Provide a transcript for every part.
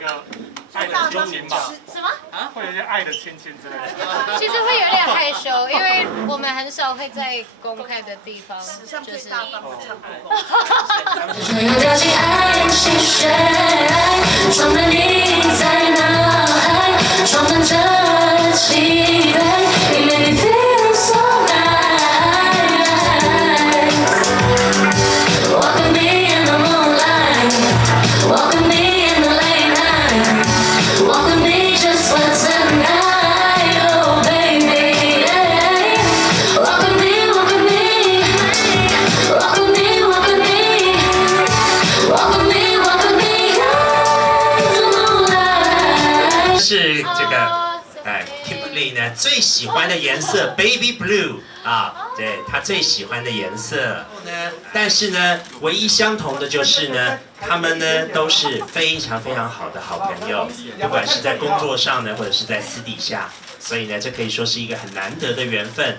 个爱的亲亲吧？什么？啊？会有一些爱的亲亲之类的。其实会有点害羞，因为我们很少会在公开的地方，史上最大方的唱片公司。所有掉进爱的溪水，装满你在脑海，充满着期待。You make me feel so nice. Walk with me in the moonlight. Walk with me in the late night. Walk with me just for tonight, oh baby. Walk with me, walk with me. Walk with me, walk with me. Walk with me, walk with me in the moonlight. 是这个Kimberly 呢最喜欢的颜色 Baby Blue 啊，对她最喜欢的颜色。但是呢，唯一相同的就是呢，他们呢都是非常非常好的好朋友，不管是在工作上呢，或者是在私底下，所以呢，这可以说是一个很难得的缘分。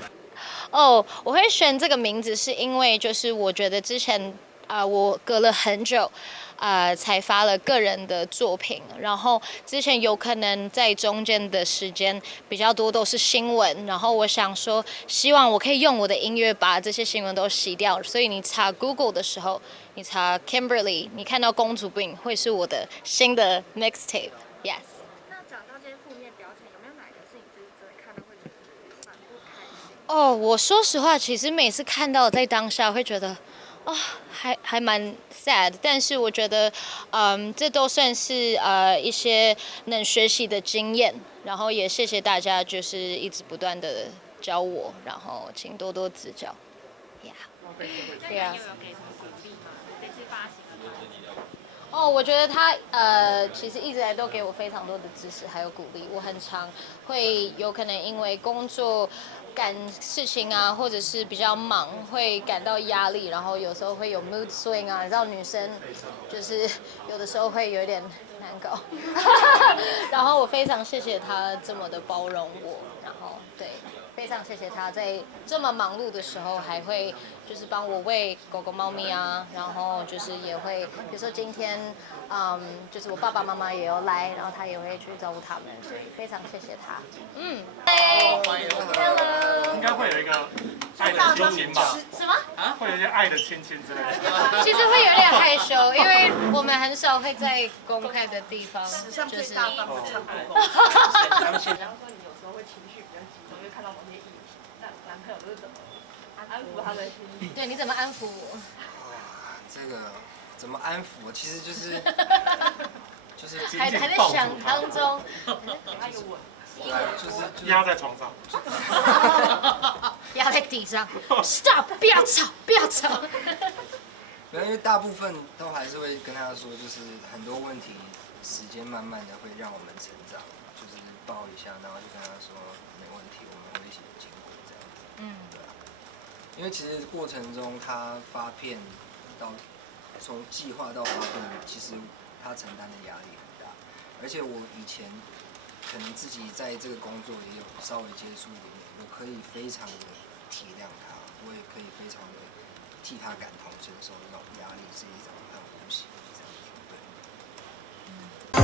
哦，我会选这个名字是因为就是我觉得之前我隔了很久。才发了个人的作品，然后之前有可能在中间的时间比较多都是新闻，然后我想说，希望我可以用我的音乐把这些新闻都洗掉，所以你查 Google 的时候，你查 Kimberly， 你看到公主病会是我的新的 mixtape，yes。那讲到这些负面标签，有没有哪一个是你就是真的看到会觉得蛮不开心？哦，我说实话，其实每次看到在当下会觉得。哦，还蛮 sad， 但是我觉得，这都算是一些能学习的经验，然后也谢谢大家，就是一直不断的教我，然后请多多指教。Yeah。哦，我觉得他其实一直来都给我非常多的支持还有鼓励。我很常会有可能因为工作赶事情啊，或者是比较忙，会感到压力，然后有时候会有 mood swing 啊，你知道女生就是有的时候会有点难搞。然后我非常谢谢他这么的包容我，然后对。非常谢谢他在这么忙碌的时候，还会就是帮我喂狗狗、猫咪啊，然后就是也会，比如说今天，就是我爸爸妈妈也有来，然后他也会去照顾他们，所以非常谢谢他。应该会有一个爱的亲亲吧？什么？会有一些爱的亲亲之类的。其实会有点害羞，因为我们很少会在公开的地方，史上最大方的唱片公司。然后说你有时候会情绪比较激动，因为看到某些议题，那男朋友都是怎么安抚他的心理？对，你怎么安抚我？这个怎么安抚？其实就是还在想当中，他有吻。对，就是压在床上，压在地上 ，stop， 不要吵，不要吵。没有，因为大部分都还是会跟他说，就是很多问题，时间慢慢的会让我们成长，就是抱一下，然后就跟他说没问题，我们会一起经过这样子。对啊。因为其实过程中他发片到从计划到发片，其实他承担的压力很大，而且我以前可能自己在这个工作也有稍微接触一点，我可以非常的体谅他，我也可以非常的替他感同身受，那种压力是一种很无形的这样。对。